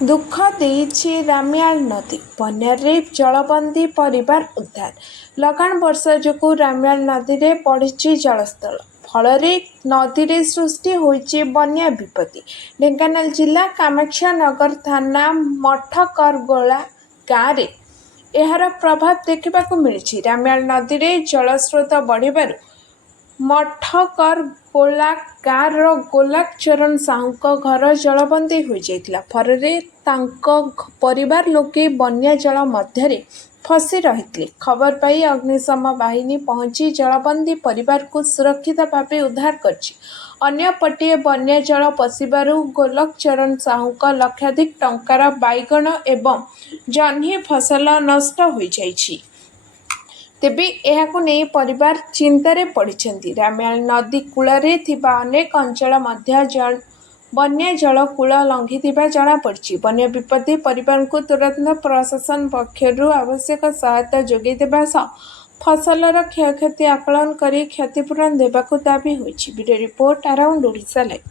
ଦୁଃଖ ଦେଇଛି ରାମ୍ୟାଳ ନଦୀ, ବନ୍ୟାରେ ଜଳବନ୍ଦୀ ପରିବାର ଉଦ୍ଧାର। ଲଗାଣ ବର୍ଷା ଯୋଗୁଁ ରାମ୍ୟାଳ ନଦୀରେ ବଢ଼ିଛି ଜଳସ୍ତର, ଫଳରେ ନଦୀରେ ସୃଷ୍ଟି ହୋଇଛି ବନ୍ୟା ବିପତ୍ତି। ଢେଙ୍କାନାଳ ଜିଲ୍ଲା କାମାକ୍ଷାନଗର ଥାନା ମଠକରଗୋଳା ଗାଁରେ ଏହାର ପ୍ରଭାବ ଦେଖିବାକୁ ମିଳିଛି। ରାମ୍ୟାଳ ନଦୀରେ ଜଳସ୍ରୋତ ବଢ଼ିବାରୁ ମଠକରଗୋଳା ଗାଁର ଗୋଲାପ ଚରଣ ସାହୁଙ୍କ ଘର ଜଳବନ୍ଦୀ ହୋଇଯାଇଥିଲା। ଫଳରେ ତାଙ୍କ ପରିବାର ଲୋକେ ବନ୍ୟା ଜଳ ମଧ୍ୟରେ ଫସି ରହିଥିଲେ। ଖବର ପାଇ ଅଗ୍ନିଶମ ବାହିନୀ ପହଞ୍ଚି ଜଳବନ୍ଦୀ ପରିବାରକୁ ସୁରକ୍ଷିତ ଭାବେ ଉଦ୍ଧାର କରିଛି। ଅନ୍ୟପଟେ ବନ୍ୟା ଜଳ ପଶିବାରୁ ଗୋଲକ ଚରଣ ସାହୁଙ୍କ ଲକ୍ଷାଧିକ ଟଙ୍କାର ବାଇଗଣ ଏବଂ ଜହ୍ନି ଫସଲ ନଷ୍ଟ ହୋଇଯାଇଛି। ତେବେ ଏହାକୁ ନେଇ ପରିବାର ଚିନ୍ତାରେ ପଡ଼ିଛନ୍ତି। ରାମ୍ୟାଳ ନଦୀ କୂଳରେ ଥିବା ଅନେକ ଅଞ୍ଚଳ ମଧ୍ୟ ବନ୍ୟା ଜଳ କୂଳ ଲଙ୍ଘିଥିବା ଜଣାପଡ଼ିଛି। ବନ୍ୟା ବିପତ୍ତି ପରିବାରଙ୍କୁ ତୁରନ୍ତ ପ୍ରଶାସନ ପକ୍ଷରୁ ଆବଶ୍ୟକ ସହାୟତା ଯୋଗାଇ ଦେବା ସହ ଫସଲର କ୍ଷୟକ୍ଷତି ଆକଳନ କରି କ୍ଷତିପୂରଣ ଦେବାକୁ ଦାବି ହୋଇଛି। Bureau report, around Odisha live.